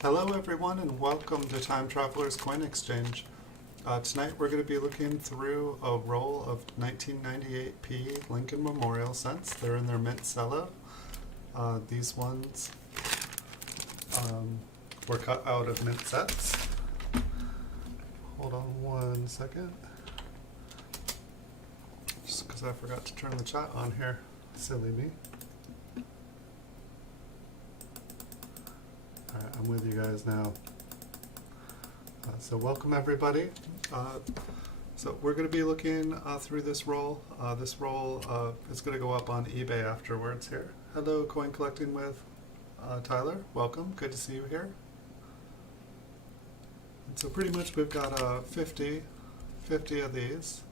Hello everyone and welcome to Time Traveler's Coin Exchange. Tonight we're going to be looking through a roll of 1998p Lincoln Memorial cents. They're in their Mint Cello. These ones were cut out of mint sets. Hold on one second. Just because I forgot to turn the chat on here. Silly me. Alright, I'm with you guys now. So welcome everybody. So we're going to be looking through this roll. This roll is going to go up on eBay afterwards here. Hello, Coin Collecting with Tyler. Welcome. Good to see you here. And so pretty much we've got 50 of these.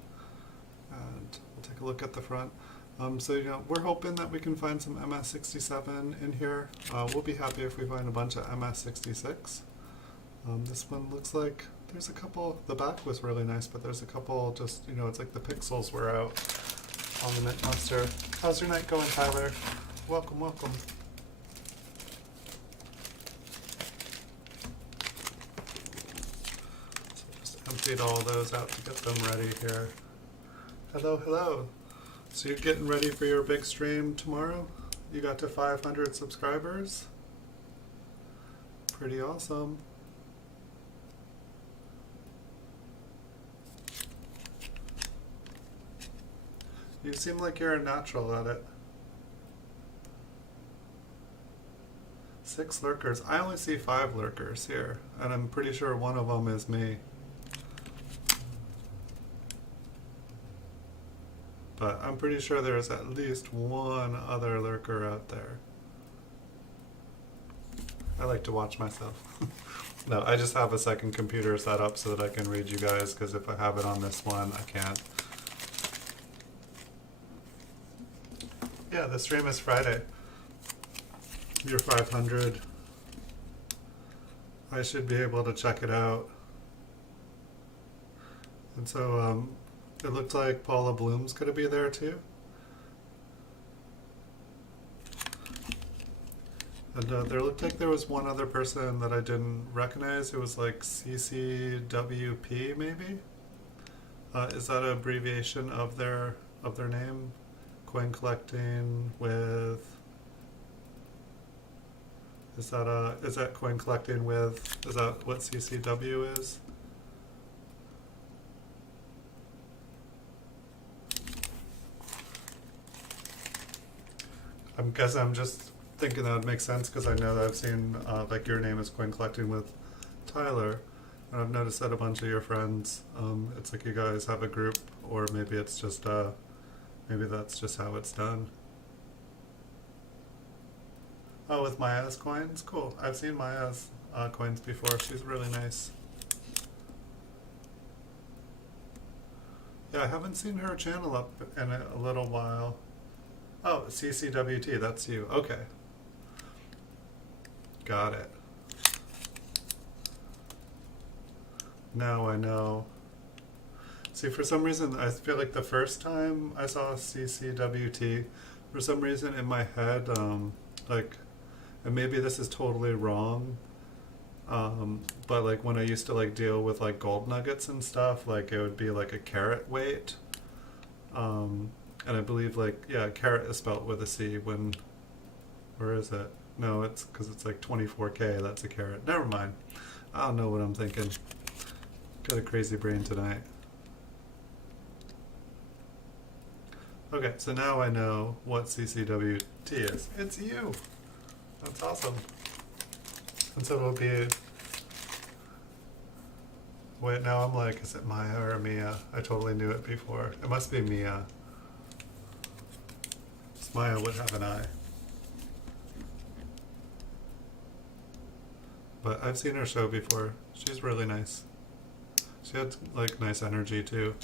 And we'll take a look at the front. So, we're hoping that we can find some MS67 in here. We'll be happy if we find a bunch of MS66. This one looks like there's a couple, the back was really nice, but there's a couple just, it's like the pixels were out on the Mint Monster. How's your night going, Tyler? Welcome, welcome. So just emptied all those out to get them ready here. Hello, hello. So you're getting ready for your big stream tomorrow? You got to 500 subscribers? Pretty awesome. You seem like you're a natural at it. 6 lurkers. I only see 5 lurkers here, and I'm pretty sure one of them is me. But I'm pretty sure there's at least one other lurker out there. I like to watch myself. No, I just have a second computer set up so that I can read you guys, because if I have it on this one, I can't. Yeah, the stream is Friday. You're 500. I should be able to check it out. And so, it looked like Paula Bloom's going to be there too. And there looked like there was one other person that I didn't recognize. It was like CCWP maybe? Is that an abbreviation of their name? Coin collecting with... Is that coin collecting with... Is that what CCW is? I'm just thinking that would make sense because I know that I've seen like your name is Coin Collecting with Tyler, and I've noticed that a bunch of your friends, it's like you guys have a group, or maybe it's just maybe that's just how it's done. Oh, with Maya's coins? Cool. I've seen Maya's coins before. She's really nice. Yeah, I haven't seen her channel up in a little while. Oh, CCWT, that's you. Okay. Got it. Now I know. See, for some reason, I feel like the first time I saw CCWT, for some reason in my head, like, and maybe this is totally wrong, but like when I used to like deal with like gold nuggets and stuff, like it would be like a carat weight. And I believe, like, yeah, carat is spelled with a C when, where is it? No, it's because it's like 24K, that's a carat. Never mind. I don't know what I'm thinking. Got a crazy brain tonight. Okay, so now I know what CCWT is. It's you! That's awesome. And so it'll be... Wait, now I'm like, is it Maya or Mia? I totally knew it before. It must be Mia. Maya would have an eye. But I've seen her show before. She's really nice. She had like nice energy too.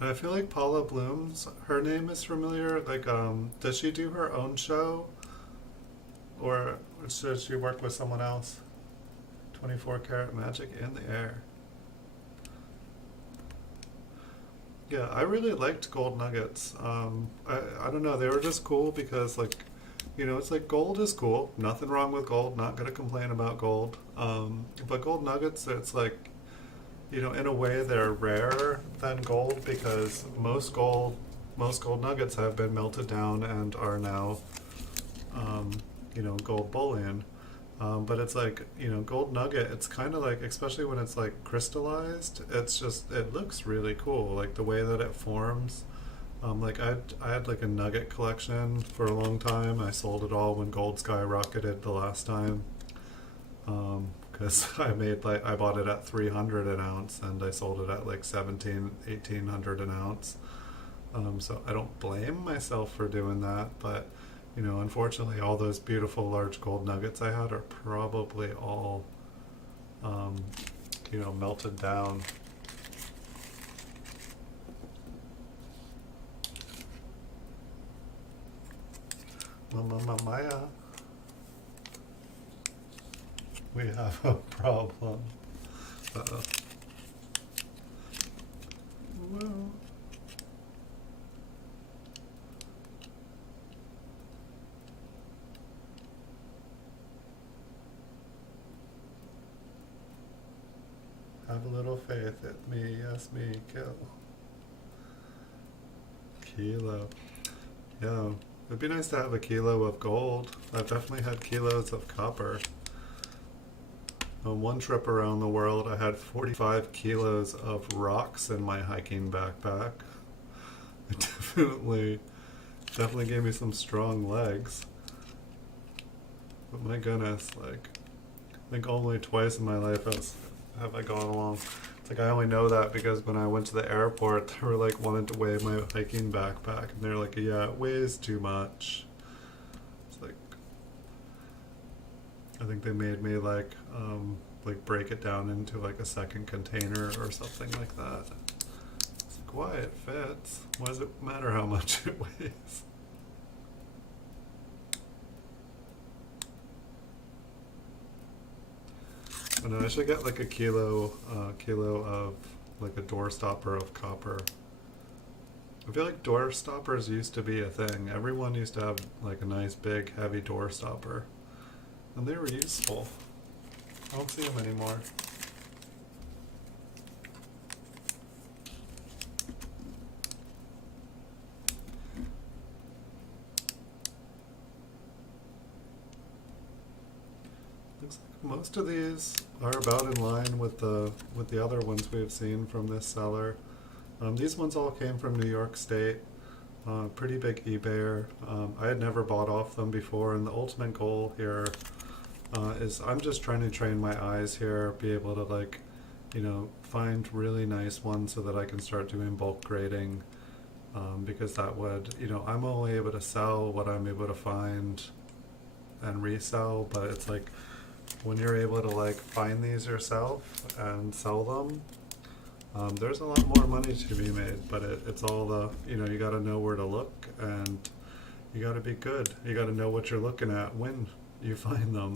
And I feel like Paula Bloom's, her name is familiar. Like, does she do her own show? Or does she work with someone else? 24 karat magic in the air. Yeah, I really liked gold nuggets. I don't know, they were just cool because like you know, it's like gold is cool. Nothing wrong with gold. Not gonna complain about gold. But gold nuggets, it's like, you know, in a way they're rarer than gold because most gold nuggets have been melted down and are now, you know, gold bullion. But it's like, you know, gold nugget, it's kind of like, especially when it's like crystallized, it's just, it looks really cool. Like the way that it forms. Like I had like a nugget collection for a long time. I sold it all when gold skyrocketed the last time. Because I bought it at 300 an ounce and I sold it at like 1800 an ounce. So I don't blame myself for doing that, but you know, unfortunately, all those beautiful large gold nuggets I had are probably all, you know, melted down. Maya, we have a problem. Uh-oh. Well. Have a little faith at me, yes me, kill. Kilo. Yeah, it'd be nice to have a kilo of gold. I've definitely had kilos of copper. On one trip around the world, I had 45 kilos of rocks in my hiking backpack. It definitely gave me some strong legs. But my goodness, like, I think only twice in my life have I gone along. It's like I only know that because when I went to the airport, they were like wanted to weigh my hiking backpack, and they're like, "Yeah, it weighs too much." It's like I think they made me like break it down into like a second container or something like that. It's like, why, it fits. Why does it matter how much it weighs? I know I should get like a kilo of like a door stopper of copper. I feel like door stoppers used to be a thing. Everyone used to have like a nice big heavy door stopper, and they were useful. I don't see them anymore. Looks like most of these are about in line with the other ones we've seen from this seller. These ones all came from New York State. Pretty big eBayer. I had never bought off them before, and the ultimate goal here is I'm just trying to train my eyes here, be able to like, you know, find really nice ones so that I can start doing bulk grading, because that would, you know, I'm only able to sell what I'm able to find and resell, but it's like when you're able to like find these yourself and sell them, there's a lot more money to be made, but it's all the, you know, you got to know where to look, and you got to be good. You got to know what you're looking at when you find them.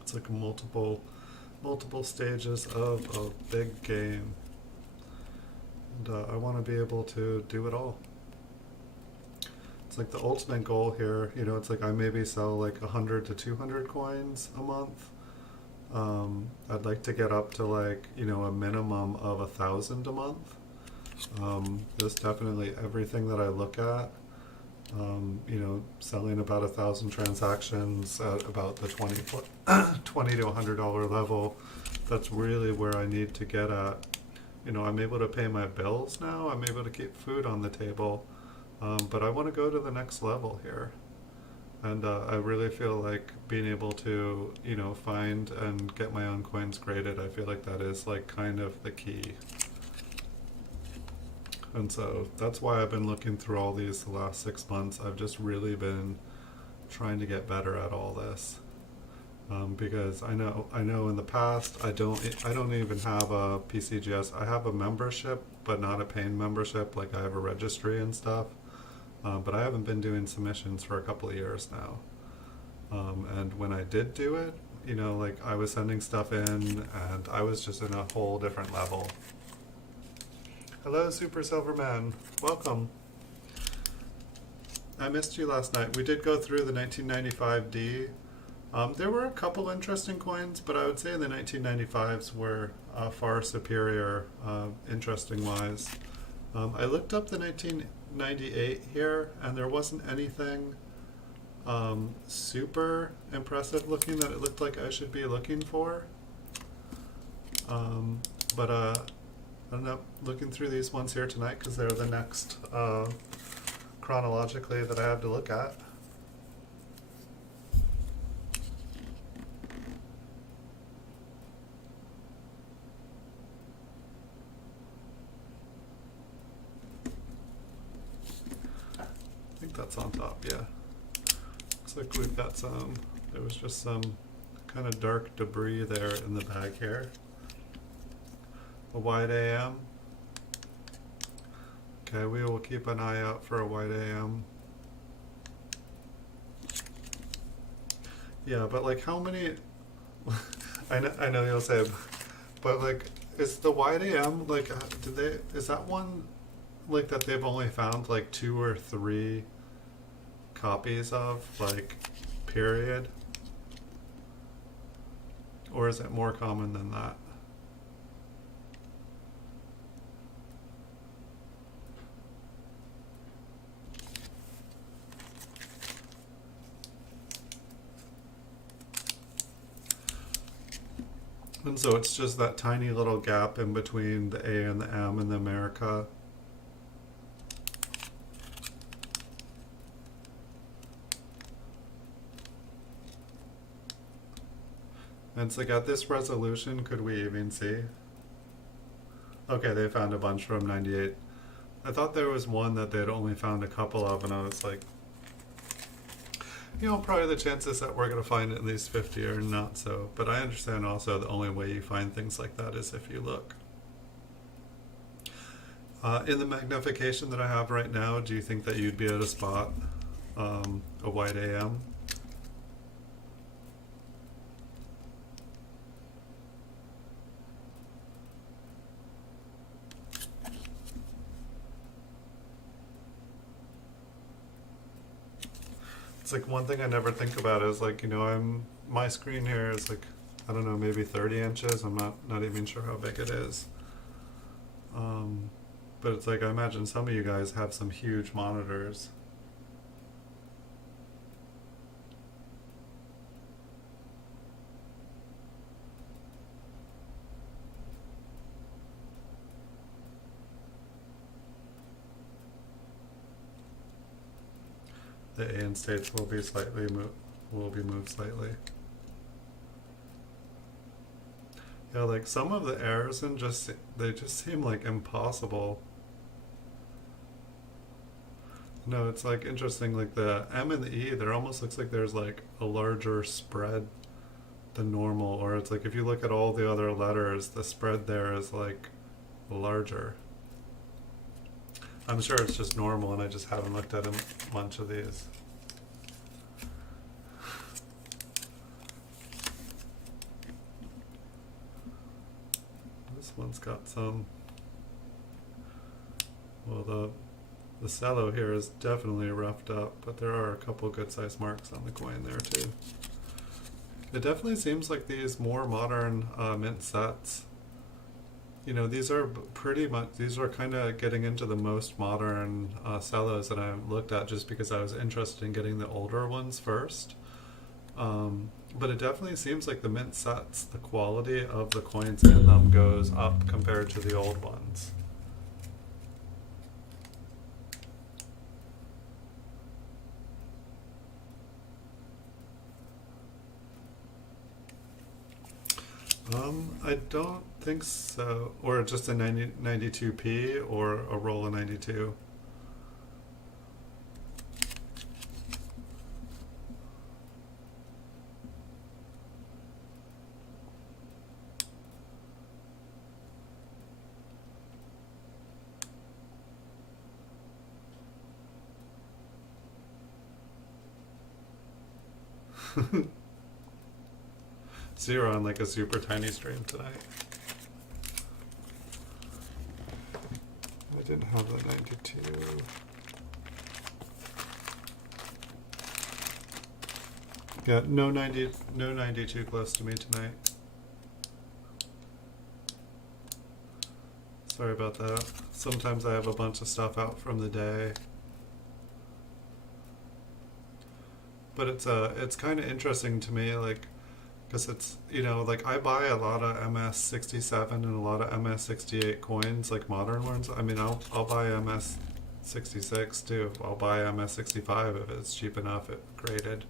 It's like multiple stages of a big game, and I want to be able to do it all. It's like the ultimate goal here, you know, it's like I maybe sell like 100 to 200 coins a month. I'd like to get up to like, you know, a minimum of 1,000 a month. Just definitely everything that I look at, you know, selling about 1,000 transactions at about the $20 to $100 level. That's really where I need to get at. You know, I'm able to pay my bills now. I'm able to keep food on the table. But I want to go to the next level here. And I really feel like being able to, you know, find and get my own coins graded, I feel like that is like kind of the key. And so that's why I've been looking through all these the last 6 months. I've just really been trying to get better at all this. Because I know in the past I don't even have a PCGS. I have a membership, but not a paying membership. Like I have a registry and stuff. But I haven't been doing submissions for a couple of years now. And when I did do it, you know, like I was sending stuff in and I was just in a whole different level. Hello, Super Silverman. Welcome. I missed you last night. We did go through the 1995D. There were a couple interesting coins, but I would say the 1995s were far superior, interesting wise. I looked up the 1998 here, and there wasn't anything super impressive looking that it looked like I should be looking for. But I ended up looking through these ones here tonight because they're the next chronologically that I have to look at. I think that's on top, yeah. Looks like we've got some, there was just some kind of dark debris there in the bag here. A wide AM. Okay, we will keep an eye out for a wide AM. Yeah, but like how many, I know you'll say, but like, is the wide AM, like, is that one, like, that they've only found like 2 or 3 copies of, like, period? Or is it more common than that? And so it's just that tiny little gap in between the A and the M in the America. And it's like at this resolution, could we even see? Okay, they found a bunch from 98. I thought there was one that they'd only found a couple of, and I was like, you know, probably the chances that we're going to find at least 50 are not so. But I understand also the only way you find things like that is if you look. In the magnification that I have right now, do you think that you'd be able to spot a wide AM? It's like one thing I never think about is like, you know, my screen here is like, I don't know, maybe 30 inches. I'm not even sure how big it is. But it's like, I imagine some of you guys have some huge monitors. The A in states will be moved slightly. Yeah, like some of the errors and they just seem like impossible. No, it's like interesting, like the M and the E, there almost looks like there's like a larger spread than normal, or it's like if you look at all the other letters, the spread there is like larger. I'm sure it's just normal and I just haven't looked at a bunch of these. This one's got some, well, the cello here is definitely roughed up, but there are a couple good sized marks on the coin there too. It definitely seems like these more modern mint sets, you know, these are these are kind of getting into the most modern cellos that I've looked at just because I was interested in getting the older ones first. But it definitely seems like the mint sets, the quality of the coins in them goes up compared to the old ones. I don't think so. Or just a 92p or a roll of 92. So you're on like a super tiny stream tonight. I didn't have the 92. Yeah, no 90 too close to me tonight. Sorry about that. Sometimes I have a bunch of stuff out from the day. But it's kind of interesting to me, like, because it's, you know, like I buy a lot of MS67 and a lot of MS68 coins, like modern ones. I mean, I'll buy MS66 too. I'll buy MS65 if it's cheap enough, it graded.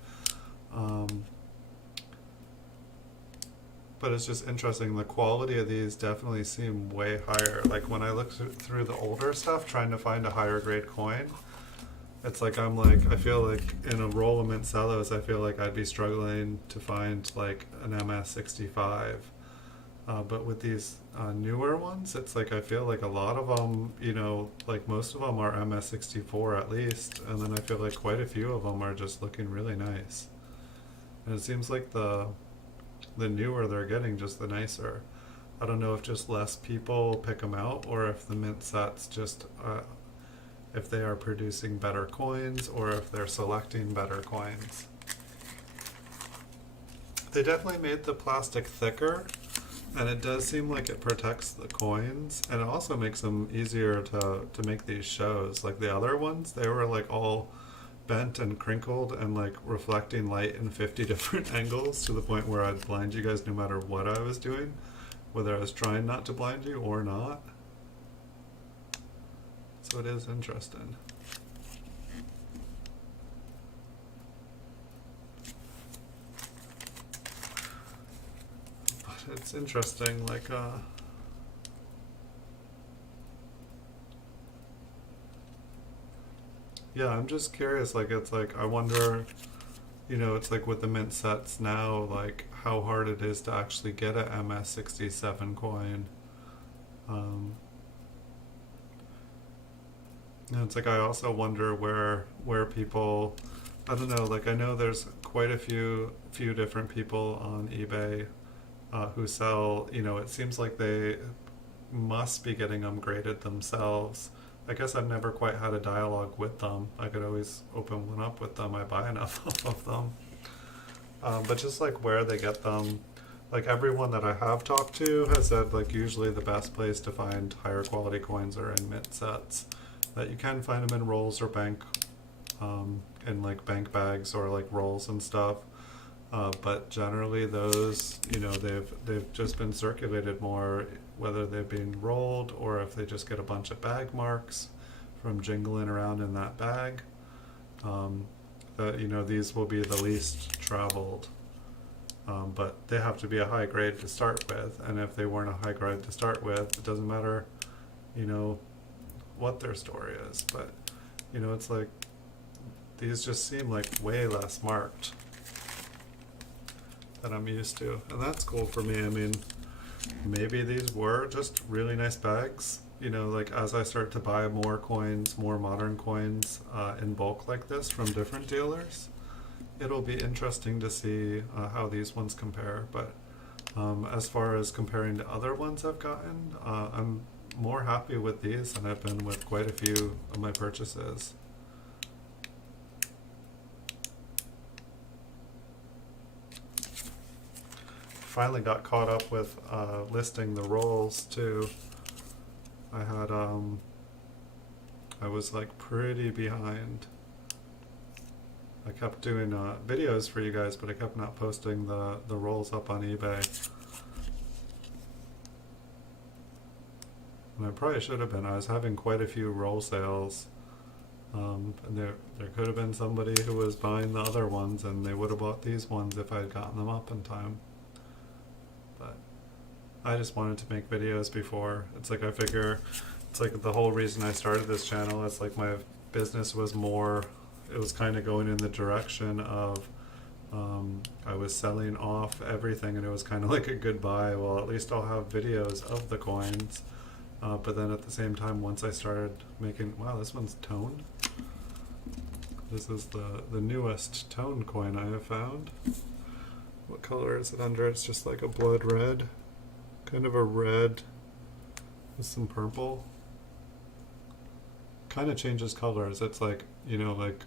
But it's just interesting. The quality of these definitely seem way higher. Like when I look through the older stuff, trying to find a higher grade coin, it's like I feel like in a roll of Mint Cellos, I feel like I'd be struggling to find like an MS65. But with these newer ones, it's like I feel like a lot of them, you know, like most of them are MS64 at least, and then I feel like quite a few of them are just looking really nice. And it seems like the newer they're getting, just the nicer. I don't know if just less people pick them out, or if the mint sets just if they are producing better coins, or if they're selecting better coins. They definitely made the plastic thicker, and it does seem like it protects the coins, and it also makes them easier to make these shows. Like the other ones, they were like all bent and crinkled and like reflecting light in 50 different angles, to the point where I'd blind you guys no matter what I was doing, whether I was trying not to blind you or not. So it is interesting. But it's interesting, like yeah, I'm just curious, like it's like I wonder, you know, it's like with the mint sets now, like how hard it is to actually get a MS67 coin. And it's like I also wonder where people, I don't know, like I know there's quite a few different people on eBay who sell, you know, it seems like they must be getting them graded themselves. I guess I've never quite had a dialogue with them. I could always open one up with them. I buy enough of them. But just like where they get them, like everyone that I have talked to has said like usually the best place to find higher quality coins are in mint sets. That you can find them in rolls or bank, in like bank bags or like rolls and stuff. But generally those, you know, they've just been circulated more, whether they've been rolled or if they just get a bunch of bag marks from jingling around in that bag. You know, these will be the least traveled, but they have to be a high grade to start with, and if they weren't a high grade to start with, it doesn't matter, you know, what their story is. But, you know, it's like these just seem like way less marked than I'm used to, and that's cool for me. I mean, maybe these were just really nice bags, you know, like as I start to buy more coins, more modern coins in bulk like this from different dealers, it'll be interesting to see how these ones compare. But as far as comparing to other ones I've gotten, I'm more happy with these than I've been with quite a few of my purchases. Finally got caught up with listing the rolls too. I had I was like pretty behind. I kept doing videos for you guys, but I kept not posting the rolls up on eBay. And I probably should have been. I was having quite a few roll sales. And there could have been somebody who was buying the other ones, and they would have bought these ones if I had gotten them up in time. But I just wanted to make videos before. It's like I figure, it's like the whole reason I started this channel, it's like my business was more, it was kind of going in the direction of I was selling off everything, and it was kind of like a goodbye. Well, at least I'll have videos of the coins. But then at the same time, once I started making, wow, this one's toned. This is the newest tone coin I have found. What color is it under? It's just like a blood red. Kind of a red with some purple. Kind of changes colors. It's like, you know, like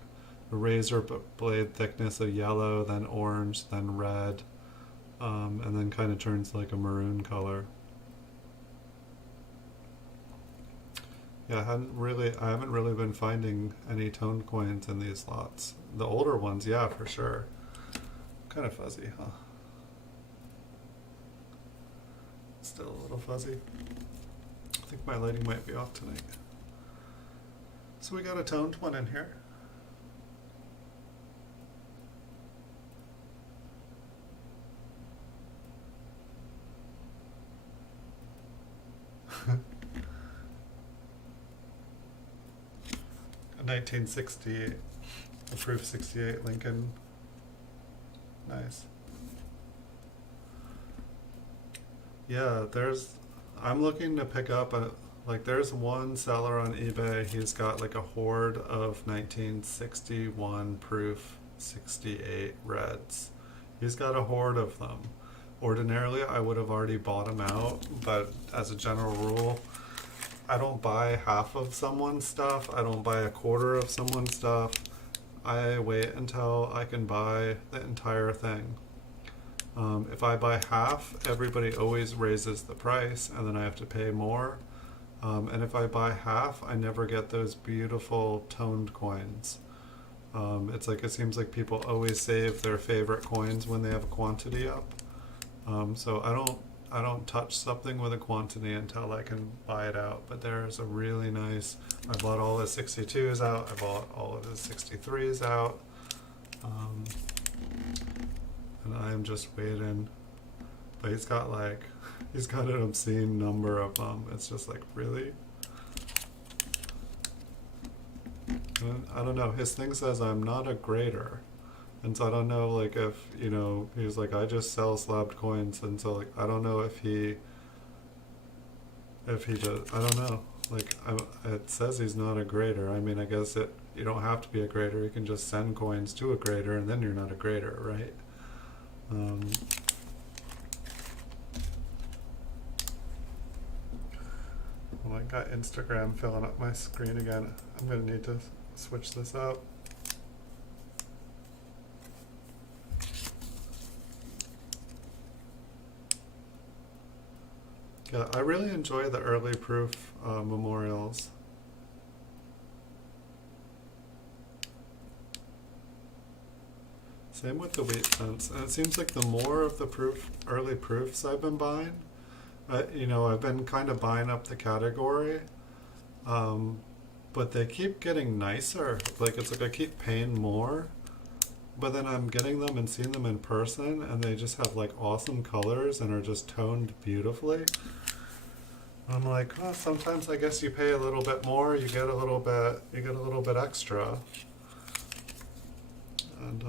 a razor blade thickness of yellow, then orange, then red, and then kind of turns like a maroon color. Yeah, I haven't really been finding any toned coins in these lots. The older ones, yeah, for sure. Kind of fuzzy, huh? Still a little fuzzy. I think my lighting might be off tonight. So we got a toned one in here. A 1968, a proof 68 Lincoln. Nice. Yeah, I'm looking to pick up there's one seller on eBay, he's got like a hoard of 1961 proof 68 reds. He's got a hoard of them. Ordinarily, I would have already bought them out, but as a general rule, I don't buy half of someone's stuff. I don't buy a quarter of someone's stuff. I wait until I can buy the entire thing. If I buy half, everybody always raises the price, and then I have to pay more. And if I buy half, I never get those beautiful toned coins. It seems like people always save their favorite coins when they have a quantity up. So I don't touch something with a quantity until I can buy it out. But there's a really nice, I bought all the 62s out, I bought all of the 63s out. And I'm just waiting. But he's got an obscene number of them. It's just like, really? And I don't know, his thing says I'm not a grader. And so I don't know, like, if, he's like, I just sell slabbed coins, and so, like, I don't know if he does, I don't know. Like, it says he's not a grader. I mean, I guess you don't have to be a grader. You can just send coins to a grader, and then you're not a grader, right? Well, I got Instagram filling up my screen again. I'm going to need to switch this up. Yeah, I really enjoy the early proof memorials. Same with the wheat cents. And it seems like the more of the early proofs I've been buying, I've been kind of buying up the category, but they keep getting nicer. It's like I keep paying more, but then I'm getting them and seeing them in person, and they just have like awesome colors and are just toned beautifully. I'm like, oh, sometimes I guess you pay a little bit more, you get a little bit extra. And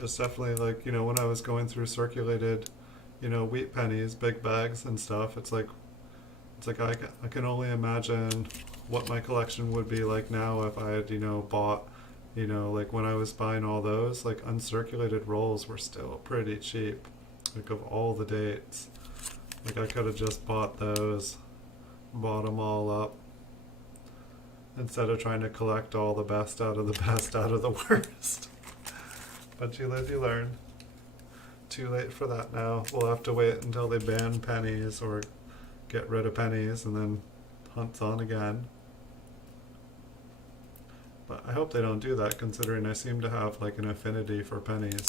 it's definitely like, when I was going through circulated, wheat pennies, big bags and stuff, it's like I can only imagine what my collection would be like now if I had, bought, like when I was buying all those, like uncirculated rolls were still pretty cheap, like of all the dates. Like I could have just bought them all up, instead of trying to collect all the best out of the best out of the worst. But you live, you learn. Too late for that now. We'll have to wait until they ban pennies or get rid of pennies, and then hunt's on again. But I hope they don't do that, considering I seem to have like an affinity for pennies.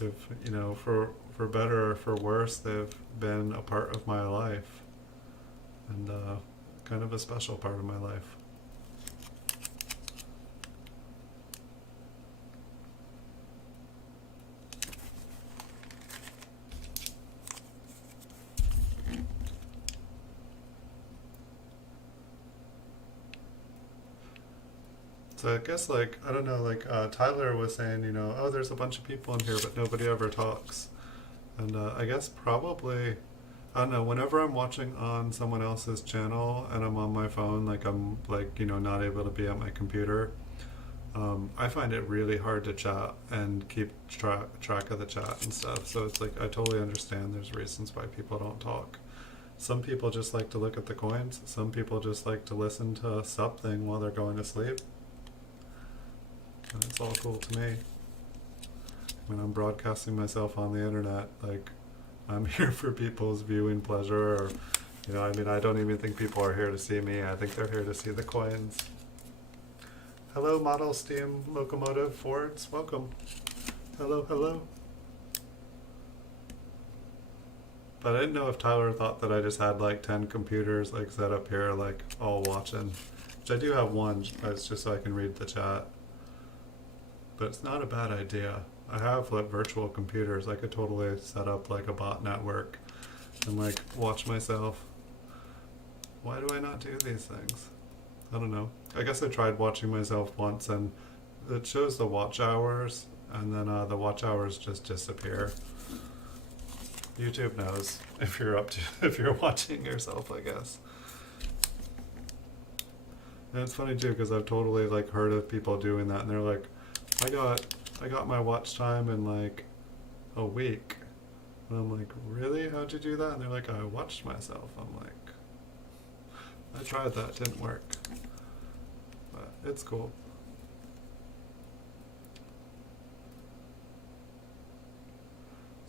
If, for better or for worse, they've been a part of my life, and kind of a special part of my life. So I guess, like, I don't know, like Tyler was saying, oh, there's a bunch of people in here, but nobody ever talks. And I guess probably, I don't know, whenever I'm watching on someone else's channel and I'm on my phone, like I'm like, not able to be at my computer, I find it really hard to chat and keep track of the chat and stuff. So it's like, I totally understand there's reasons why people don't talk. Some people just like to look at the coins. Some people just like to listen to something while they're going to sleep. and it's all cool to me. When I'm broadcasting myself on the internet, like, I'm here for people's viewing pleasure, or, you know, I mean, I don't even think people are here to see me. I think they're here to see the coins. Hello, Model Steam Locomotive Fords. Welcome. Hello, hello. But I didn't know if Tyler thought that I just had like 10 computers like set up here, like all watching. Which I do have one, but it's just so I can read the chat. But it's not a bad idea. I have like virtual computers. I could totally set up like a bot network and like watch myself. Why do I not do these things? I don't know. I guess I tried watching myself once and it shows the watch hours, and then the watch hours just disappear. YouTube knows if you're if you're watching yourself, I guess. And it's funny too, because I've totally like heard of people doing that, and they're like, I got my watch time in like a week. And I'm like, really? How'd you do that? And they're like, I watched myself. I'm like, I tried that, didn't work. But it's cool.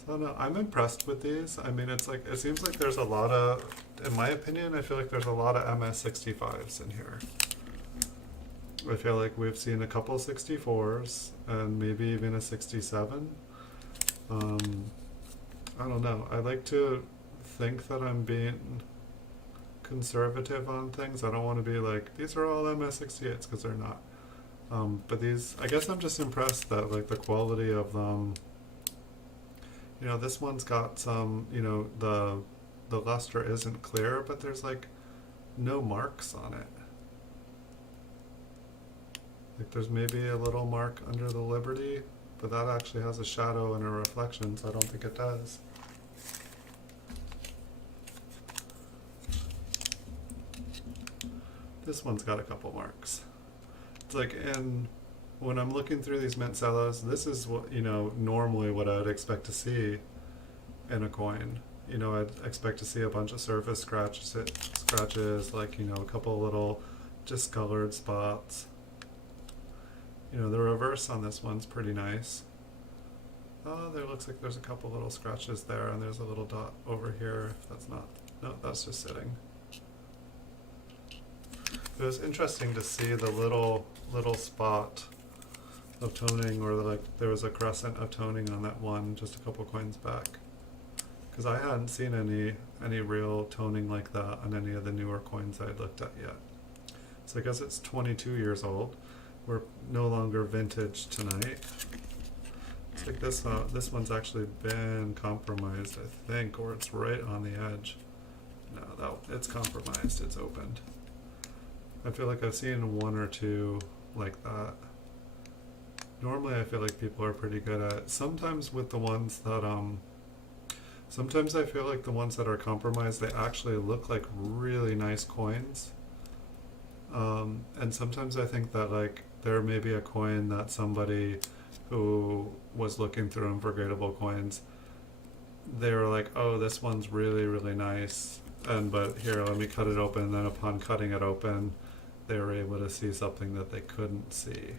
I don't know. I'm impressed with these. I mean, it's like, it seems like there's a lot of, in my opinion, I feel like there's a lot of MS65s in here. I feel like we've seen a couple 64s and maybe even a 67. I don't know. I like to think that I'm being conservative on things. I don't want to be like, these are all MS68s, because they're not. But these, I guess I'm just impressed that like the quality of them. You know, this one's got some, you know, the luster isn't clear, but there's like no marks on it. Like there's maybe a little mark under the Liberty, but that actually has a shadow and a reflection, so I don't think it does. This one's got a couple marks. It's like when I'm looking through these Mint Cellos, this is what, you know, normally what I would expect to see in a coin. You know, I'd expect to see a bunch of surface scratches, like, you know, a couple little discolored spots. You know, the reverse on this one's pretty nice. Oh, there looks like there's a couple little scratches there, and there's a little dot over here. That's not, no, that's just sitting. It was interesting to see the little spot of toning, or like there was a crescent of toning on that one just a couple coins back, because I hadn't seen any real toning like that on any of the newer coins I'd looked at yet. So I guess it's 22 years old. We're no longer vintage tonight. It's like this one's actually been compromised, I think, or it's right on the edge. No, it's compromised. It's opened. I feel like I've seen one or two like that. Normally I feel like people are pretty good at it. Sometimes with the ones that, sometimes I feel like the ones that are compromised, they actually look like really nice coins. And sometimes I think that like there may be a coin that somebody who was looking through them for gradable coins, they were like, oh, this one's really, really nice. But here, let me cut it open. And then upon cutting it open, they were able to see something that they couldn't see.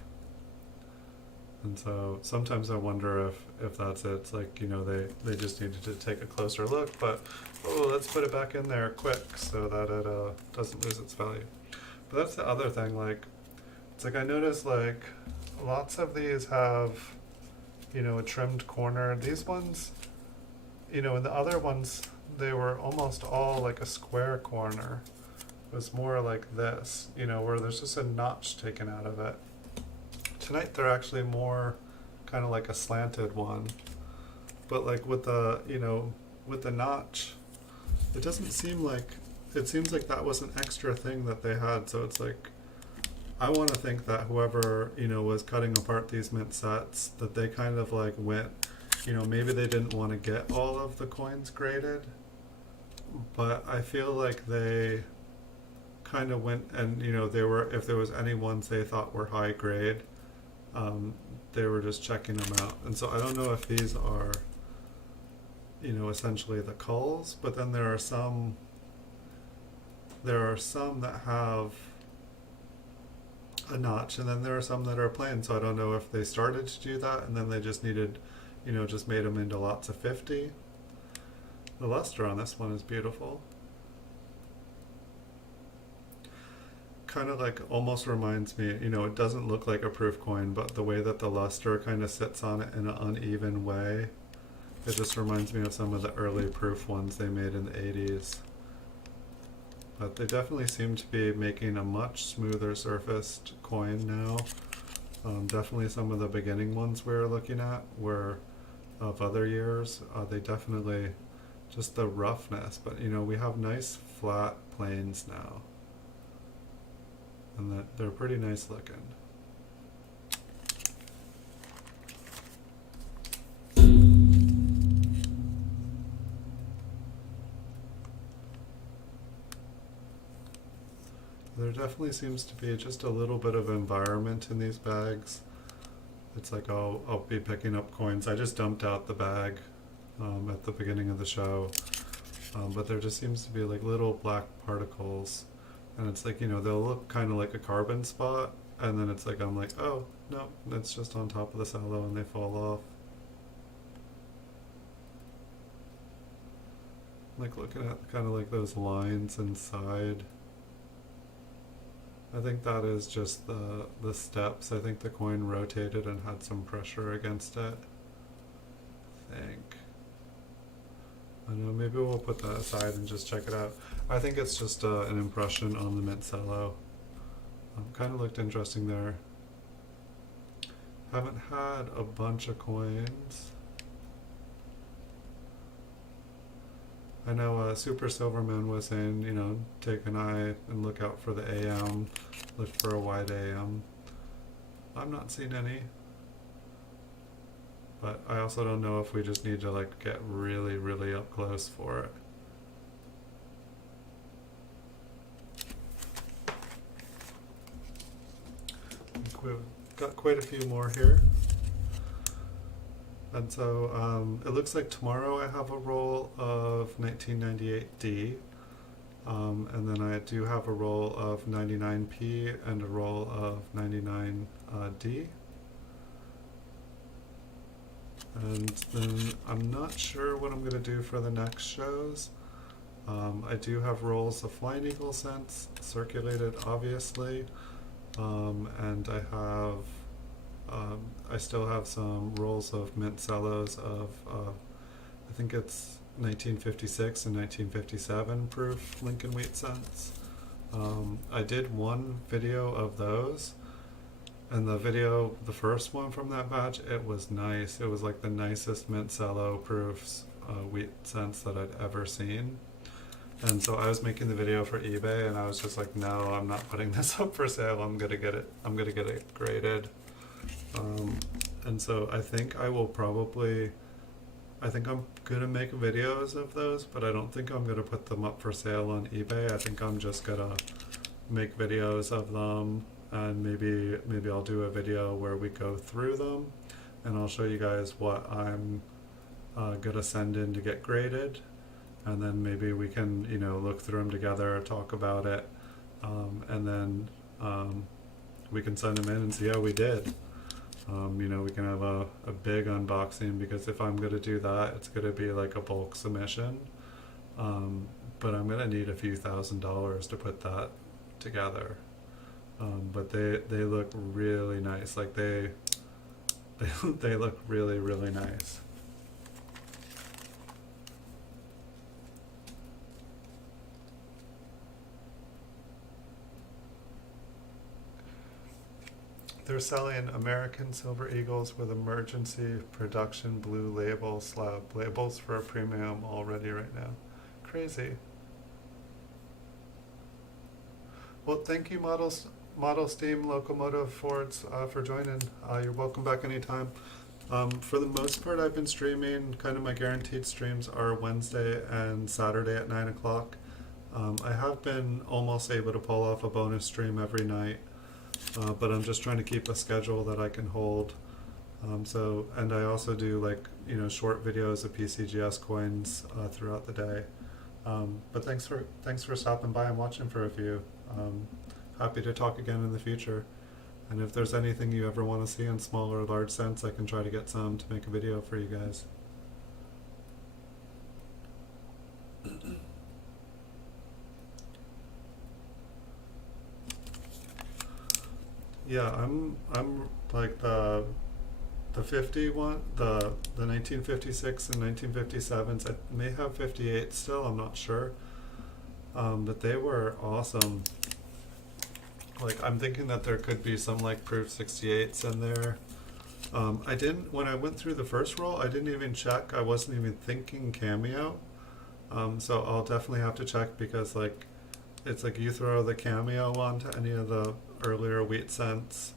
And so sometimes I wonder if that's it. It's like, you know, they just needed to take a closer look, but oh, let's put it back in there quick so that it doesn't lose its value. But that's the other thing, like, it's like I noticed like lots of these have, you know, a trimmed corner. These ones, you know, and the other ones, they were almost all like a square corner. It was more like this, you know, where there's just a notch taken out of it. Tonight they're actually more kind of like a slanted one, but like with the, you know, with the notch, it doesn't seem like, it seems like that was an extra thing that they had. So it's like, I want to think that whoever, you know, was cutting apart these mint sets, that they kind of like went, you know, maybe they didn't want to get all of the coins graded, but I feel like they kind of went and, you know, they were, if there was any ones they thought were high grade, they were just checking them out. And so I don't know if these are, you know, essentially the culls, but then there are some that have, a notch, and then there are some that are plain. So I don't know if they started to do that and then they just needed, just made them into lots of 50. The luster on this one is beautiful. Kind of like almost reminds me, it doesn't look like a proof coin, but the way that the luster kind of sits on it in an uneven way, it just reminds me of some of the early proof ones they made in the 80s. But they definitely seem to be making a much smoother surfaced coin now. Definitely some of the beginning ones we were looking at were of other years. They definitely, just the roughness, but we have nice flat planes now. And they're pretty nice looking. There definitely seems to be just a little bit of environment in these bags. It's like I'll be picking up coins. I just dumped out the bag at the beginning of the show, but there just seems to be like little black particles, and it's like they'll look kind of like a carbon spot, and then it's like I'm like, oh no, that's just on top of the cello, and they fall off. Like looking at kind of like those lines inside. I think that is just the steps. I think the coin rotated and had some pressure against it. I think. I know, maybe we'll put that aside and just check it out. I think it's just an impression on the Mint Cello. Kind of looked interesting there. Haven't had a bunch of coins. I know Super Silverman was saying, take an eye and look out for the AM, look for a wide AM. I'm not seeing any. But I also don't know if we just need to like get really, really up close for it. I think we've got quite a few more here. And so it looks like tomorrow I have a roll of 1998D, and then I do have a roll of 99P and a roll of 99D. And then I'm not sure what I'm going to do for the next shows. I do have rolls of Flying Eagle cents circulated, obviously, and I still have some rolls of Mint Cellos of, I think it's 1956 and 1957 proof Lincoln Wheat cents. I did one video of those, and the first one from that batch, it was nice. It was like the nicest Mint Cello proofs wheat cents that I'd ever seen. And so I was making the video for eBay, and I was just like, no, I'm not putting this up for sale. I'm gonna get it graded. And so I think I'm gonna make videos of those, but I don't think I'm gonna put them up for sale on eBay. I think I'm just gonna make videos of them, and maybe I'll do a video where we go through them, and I'll show you guys what I'm gonna send in to get graded, and then maybe we can look through them together, talk about it, and then we can send them in and see how we did. We can have a big unboxing, because if I'm going to do that, it's going to be like a bulk submission. But I'm going to need a few $1,000s to put that together. But they look really nice. Like they look really, really nice. They're selling American Silver Eagles with emergency production blue label slab labels for a premium already right now. Crazy. Well, thank you, Model Steam Locomotive Fords, for joining. You're welcome back anytime. For the most part, I've been streaming. Kind of my guaranteed streams are Wednesday and Saturday at 9 o'clock. I have been almost able to pull off a bonus stream every night. But I'm just trying to keep a schedule that I can hold. And I also do short videos of PCGS coins throughout the day. But thanks for stopping by and watching for a few. Happy to talk again in the future. And if there's anything you ever want to see in small or large cents, I can try to get some to make a video for you guys. Yeah, I'm like the 50 one, the 1956 and 1957s. I may have 58 still, I'm not sure. But they were awesome. Like, I'm thinking that there could be some like proof 68s in there. I didn't, when I went through the first roll, I didn't even check. I wasn't even thinking cameo. So I'll definitely have to check, because like, it's like you throw the cameo onto any of the earlier wheat cents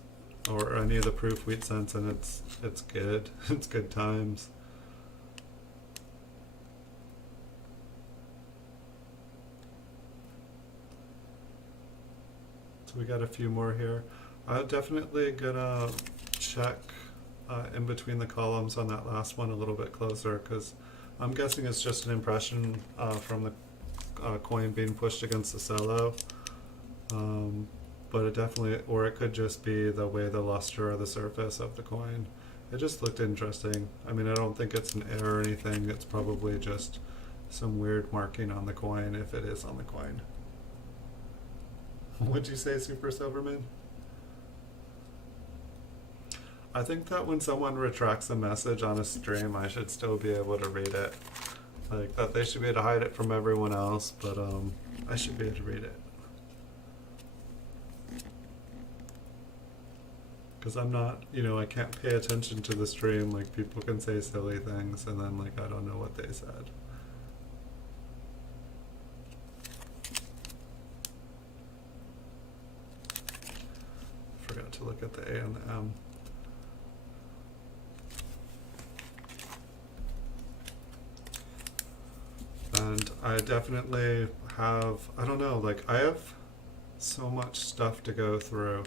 or any of the proof wheat cents, and it's good. It's good times. So we got a few more here. I'm definitely gonna check in between the columns on that last one a little bit closer, because I'm guessing it's just an impression from the coin being pushed against the cello. But it definitely, or it could just be the way the luster or the surface of the coin. It just looked interesting. I mean, I don't think it's an error or anything. It's probably just some weird marking on the coin, if it is on the coin. What'd you say, Super Silverman? I think that when someone retracts a message on a stream, I should still be able to read it. Like, that they should be able to hide it from everyone else, but I should be able to read it. Because I'm not, you know, I can't pay attention to the stream. Like, people can say silly things, and then, like, I don't know what they said. Forgot to look at the A and the M. And I definitely have, I don't know, like, I have so much stuff to go through.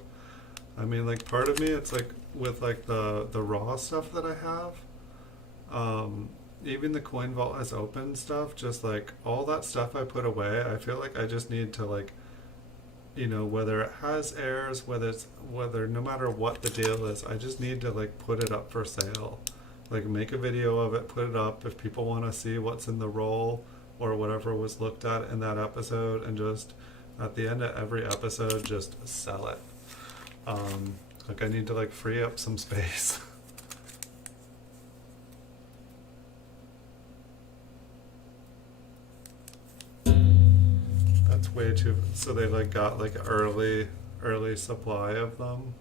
I mean, like, part of me, it's like, with like the raw stuff that I have, even the coin vault has open stuff, just like all that stuff I put away, I feel like I just need to, like, you know, whether it has errors, whether no matter what the deal is, I just need to like put it up for sale. Like, make a video of it, put it up if people want to see what's in the roll or whatever was looked at in that episode, and just at the end of every episode, just sell it. Like, I need to like free up some space. That's way too, so they like got like early supply of them.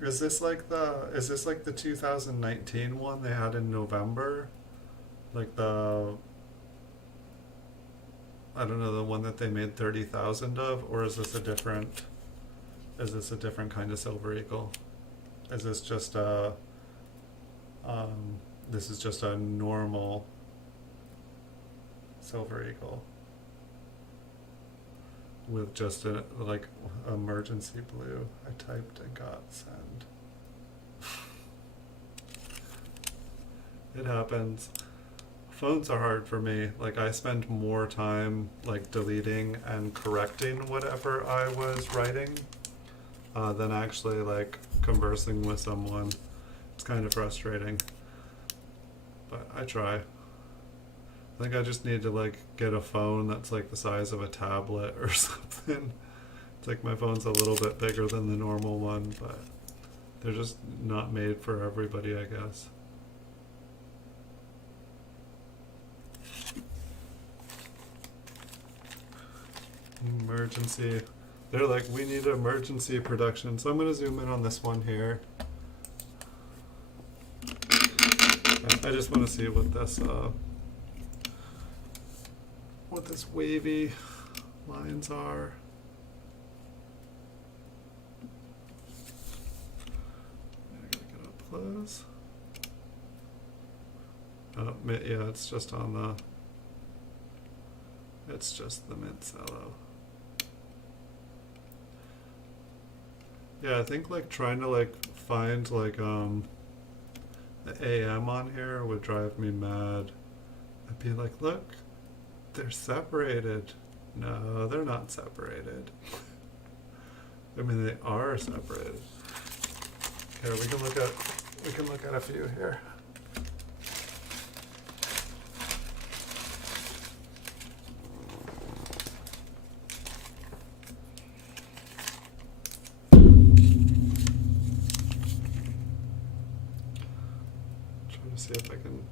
Is this like the 2019 one they had in November? Like the, I don't know, the one that they made 30,000 of, or is this a different kind of silver eagle? Is this just a this is just a normal silver eagle with just a like emergency blue? I typed and got send. It happens. Phones are hard for me. Like, I spend more time like deleting and correcting whatever I was writing than actually like conversing with someone. It's kind of frustrating, but I try. I think I just need to like get a phone that's like the size of a tablet or something. It's like my phone's a little bit bigger than the normal one, but they're just not made for everybody, I guess. Emergency. They're like, we need emergency production. So I'm going to zoom in on this one here. I just want to see what this wavy lines are. I gotta get up close. Oh, yeah, it's just on the, it's just the Mint Cello. Yeah, I think like trying to like find like the AM on here would drive me mad. I'd be like, look, they're separated. No, they're not separated. I mean, they are separated. Here, we can look at a few here. Trying to see if I can.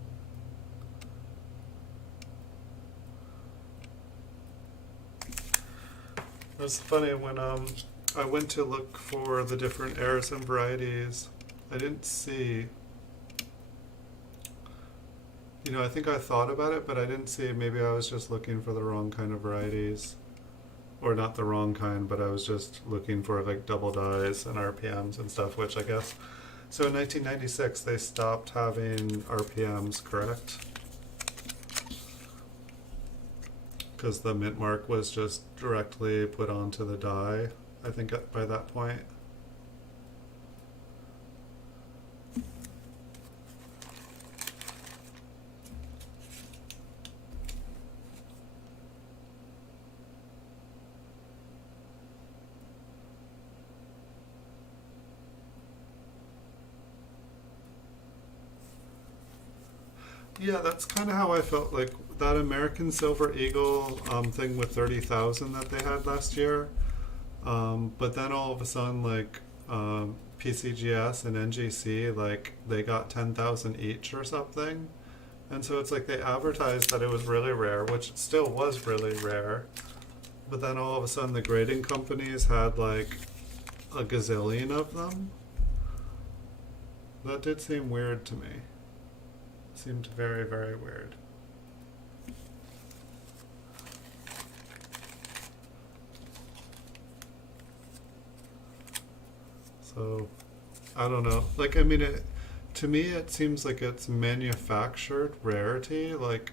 It was funny when I went to look for the different errors and varieties. I didn't see. You know, I think I thought about it, but I didn't see. Maybe I was just looking for the wrong kind of varieties, or not the wrong kind, but I was just looking for like double dies and RPMs and stuff. Which I guess. So in 1996, they stopped having RPMs, correct? Because the mint mark was just directly put onto the die, I think, by that point. Yeah, that's kind of how I felt, like that American Silver Eagle thing with 30,000 that they had last year. But then all of a sudden, like PCGS and NGC, like they got 10,000 each or something. And so it's like they advertised that it was really rare, which it still was really rare. But then all of a sudden the grading companies had like a gazillion of them. That did seem weird to me. Seemed very, very weird. So, I don't know. Like, I mean, to me, it seems like it's manufactured rarity. Like,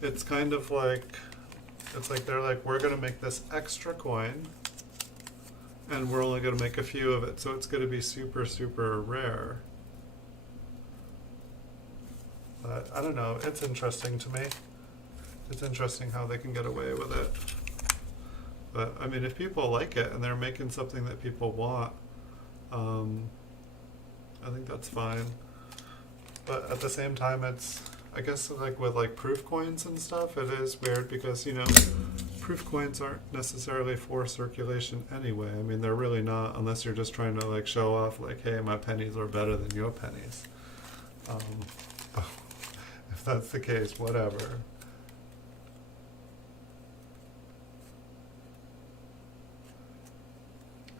it's kind of like, it's like they're like, we're going to make this extra coin, and we're only going to make a few of it, so it's going to be super, super rare. But I don't know, it's interesting to me. It's interesting how they can get away with it. But I mean, if people like it and they're making something that people want, I think that's fine. But at the same time, it's, I guess, like with like proof coins and stuff, it is weird because, you know, proof coins aren't necessarily for circulation anyway. I mean, they're really not, unless you're just trying to like show off like, hey, my pennies are better than your pennies. If that's the case, whatever.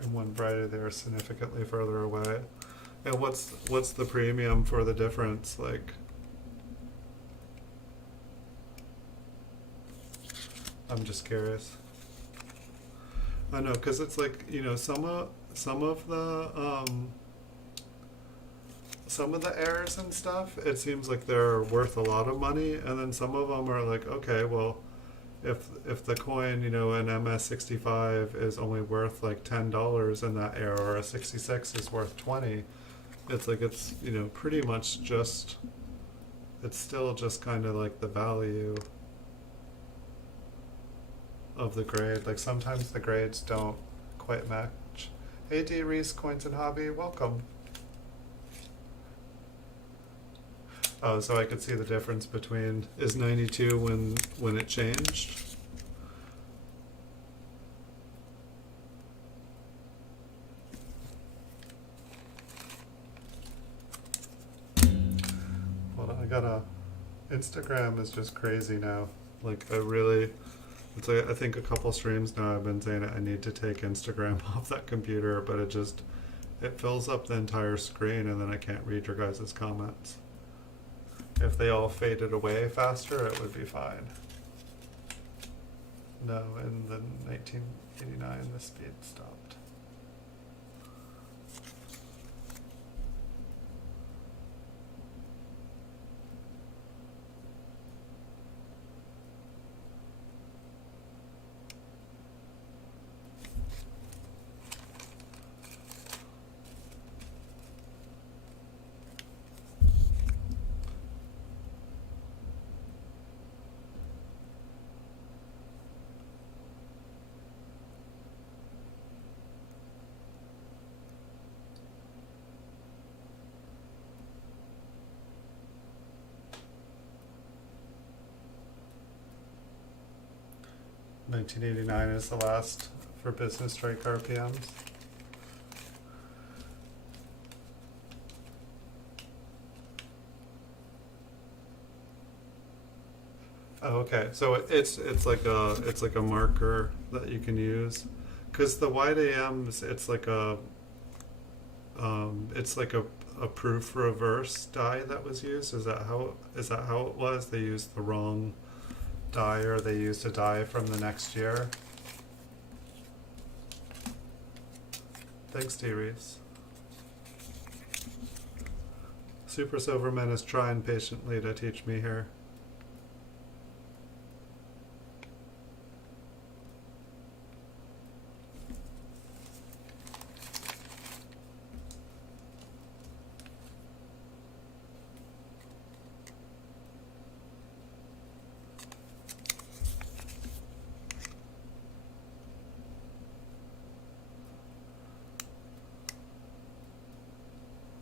And one variety they're significantly further away. And what's the premium for the difference? Like, I'm just curious. I know, because it's like, you know, some of the errors and stuff, it seems like they're worth a lot of money, and then some of them are like, okay, well, if the coin, you know, an MS65 is only worth like $10 in that error, or a 66 is worth 20, it's like, it's, you know, pretty much just, it's still just kind of like the value of the grade. Like sometimes the grades don't quite match. Hey D Reese, Coins and Hobby, welcome. Oh, so I could see the difference between, is 92 when it changed? Hold on, I gotta, Instagram is just crazy now. Like I really, it's like, I think a couple streams now I've been saying I need to take Instagram off that computer, but it fills up the entire screen and then I can't read your guys' comments. If they all faded away faster, it would be fine. No, in the 1989, the speed stopped. 1989 is the last for business strike RPMs. Oh, okay, so it's like a marker that you can use, because the wide AMs it's like a proof reverse die that was used. Is that how it was? They used the wrong die, or they used a die from the next year. Thanks, T. Reeves. Super Silverman is trying patiently to teach me here.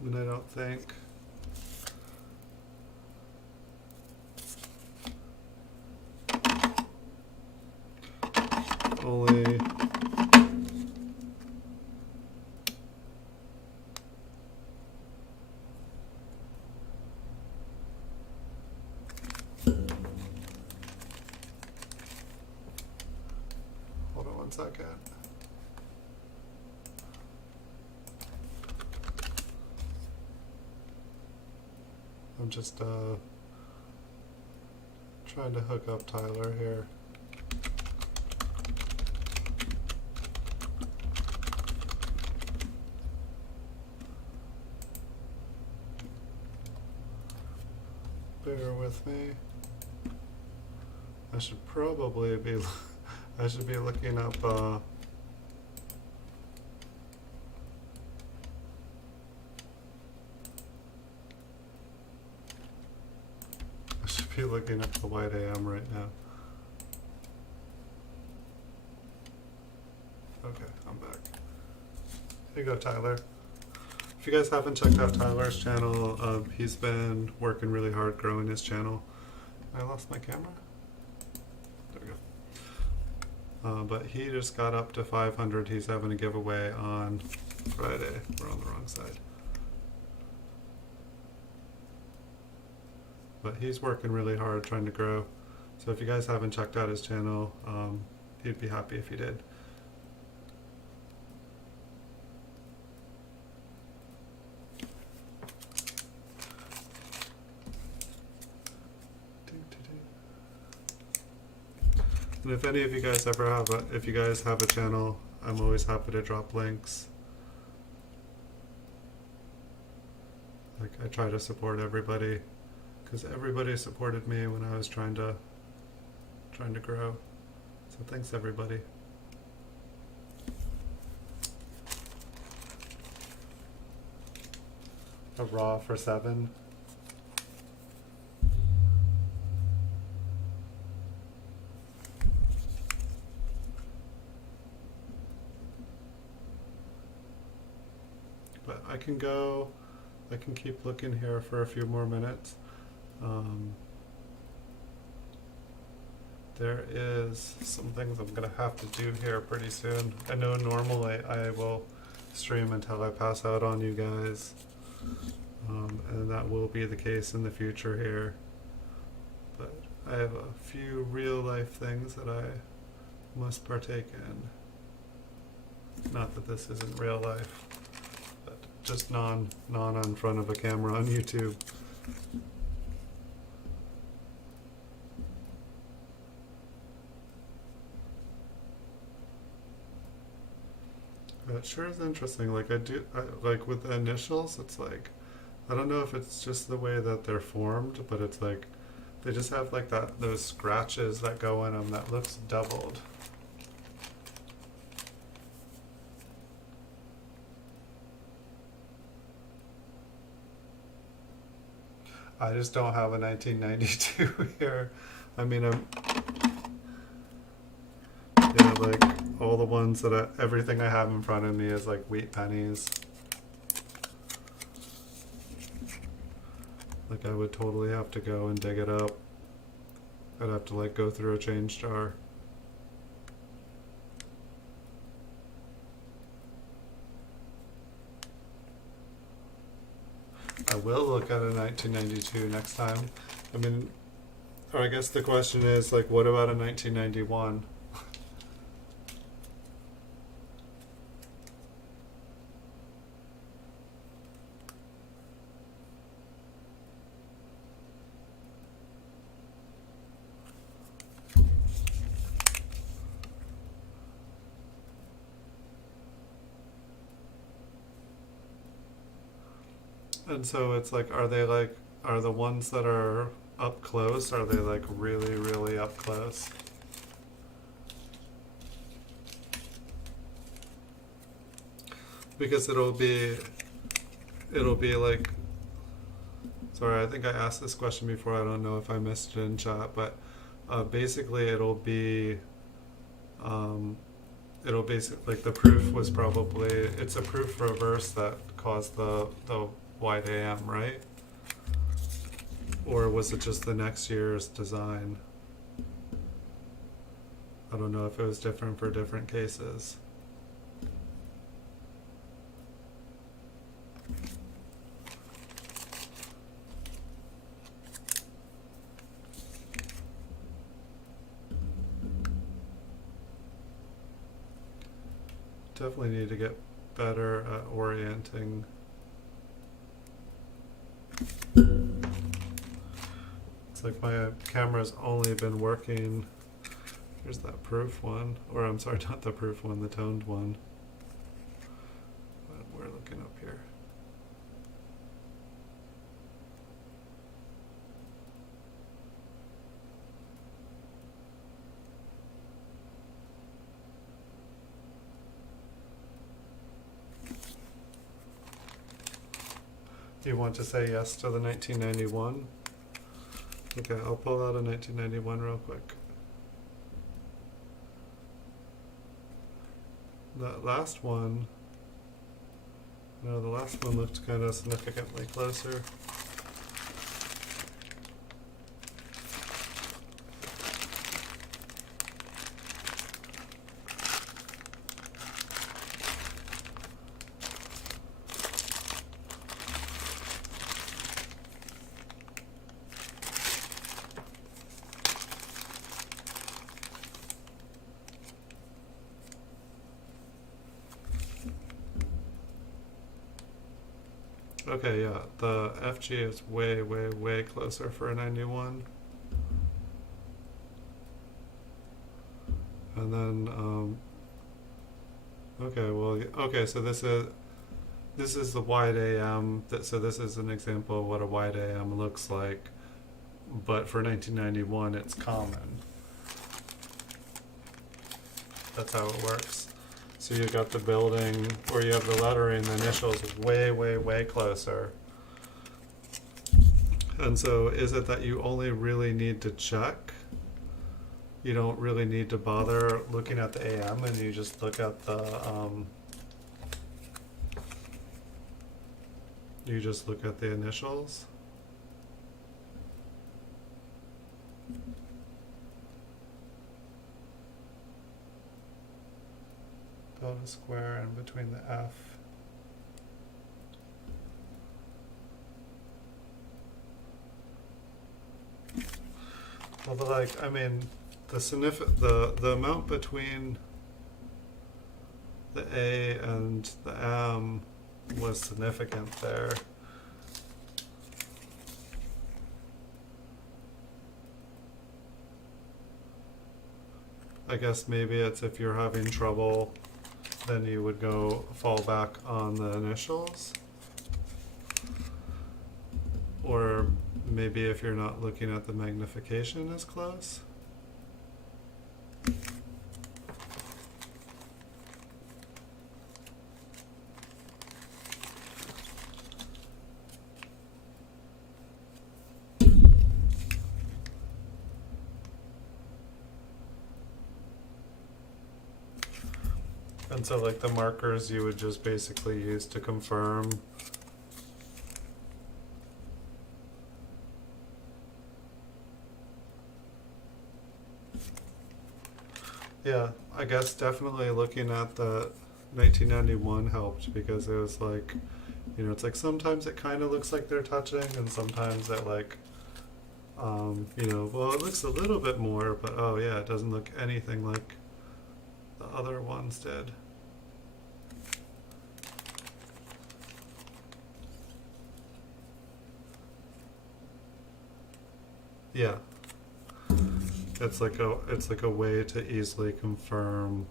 And I don't think only hold on one second. I'm just trying to hook up Tyler here. Bear with me. I should probably be I should be looking up be looking up the white AM right now. Okay, I'm back. Here you go, Tyler. If you guys haven't checked out Tyler's channel, he's been working really hard growing his channel. I lost my camera? There we go. But he just got up to 500. He's having a giveaway on Friday. We're on the wrong side. But he's working really hard trying to grow. So if you guys haven't checked out his channel, he'd be happy if you did. And if any of you guys ever have if you guys have a channel, I'm always happy to drop links. Like, I try to support everybody, because everybody supported me when I was trying to grow. So thanks, everybody. A raw for 7. But I can keep looking here for a few more minutes. There is some things I'm gonna have to do here pretty soon. I know normally I will stream until I pass out on you guys, and that will be the case in the future here. But I have a few real life things that I must partake in. Not that this isn't real life, but just non on front of a camera on YouTube. It sure is interesting. Like like with the initials, it's like, I don't know if it's just the way that they're formed, but it's like they just have like those scratches that go in them that looks doubled. I just don't have a 1992 here. I mean, yeah, like all the ones that everything I have in front of me is like wheat pennies. Like, I would totally have to go and dig it up. I'd have to like go through a change jar. I will look at a 1992 next time. I mean, or I guess the question is, like, what about a 1991? And so it's like, are the ones that are up close, are they like really, really up close? Because it'll be like, sorry, I think I asked this question before, I don't know if I missed it in chat, but basically it'll basically, like, the proof was probably, it's a proof reverse that caused the wide AM, right? Or was it just the next year's design? I don't know if it was different for different cases. Definitely need to get better at orienting. It's like my camera's only been working. Here's that proof one, or I'm sorry, not the proof one, the toned one. But we're looking up here. Do you want to say yes to the 1991? Okay, I'll pull out a 1991 real quick. That last one, no, the last one looked kind of significantly closer. Okay, yeah, the FG is way, way, way closer for a 91. And then, okay, well, okay, so this is the wide AM, so this is an example of what a wide AM looks like, but for 1991 it's common. That's how it works. So you got the building, or you have the lettering, the initials way, way, way closer. And so is it that you only really need to check? You don't really need to bother looking at the AM, and you just look at the, you just look at the initials? Build a square in between the F. Well, but like, I mean, the amount between the A and the M was significant there. I guess maybe it's if you're having trouble, then you would go fall back on the initials. Or maybe if you're not looking at the magnification as close. And so like the markers you would just basically use to confirm. Yeah, I guess definitely looking at the 1991 helped, because it was like, You know, it's like sometimes it kind of looks like they're touching, and sometimes it like, you know, well, it looks a little bit more, but oh yeah, it doesn't look anything like the other ones did. Yeah, it's like a way to easily confirm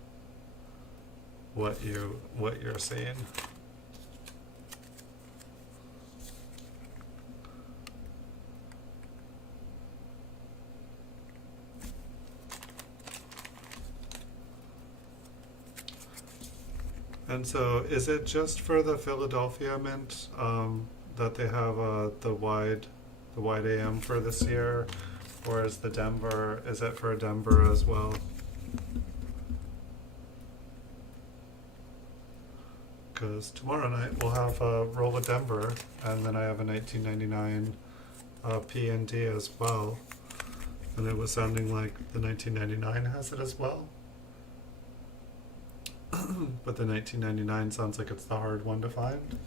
what you're seeing. And so, is it just for the Philadelphia Mint that they have the wide AM for this year, or is it for Denver as well? Because tomorrow night we'll have a roll of Denver, and then I have a 1999 P&D as well, and it was sounding like the 1999 has it as well. But the 1999 sounds like it's the hard one to find.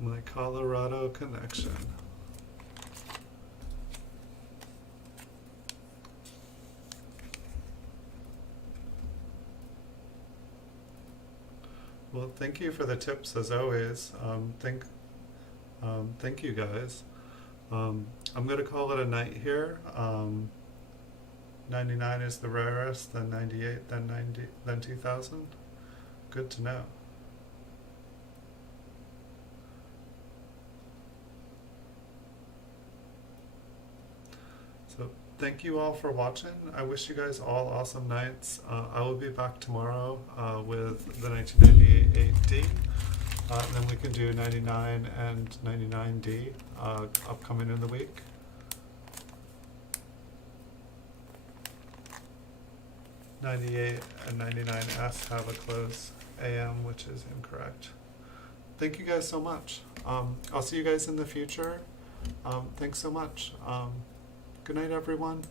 My Colorado connection. Well, thank you for the tips as always. Thank you guys. I'm gonna call it a night here. 99 is the rarest, then 98, then 90, then 2000. Good to know. So thank you all for watching. I wish you guys all awesome nights. I will be back tomorrow with the 1998D. And then we can do 99 and 99D upcoming in the week. '98 and '99S have a close AM, which is incorrect. Thank you guys so much. I'll see you guys in the future. Thanks so much. Good night, everyone.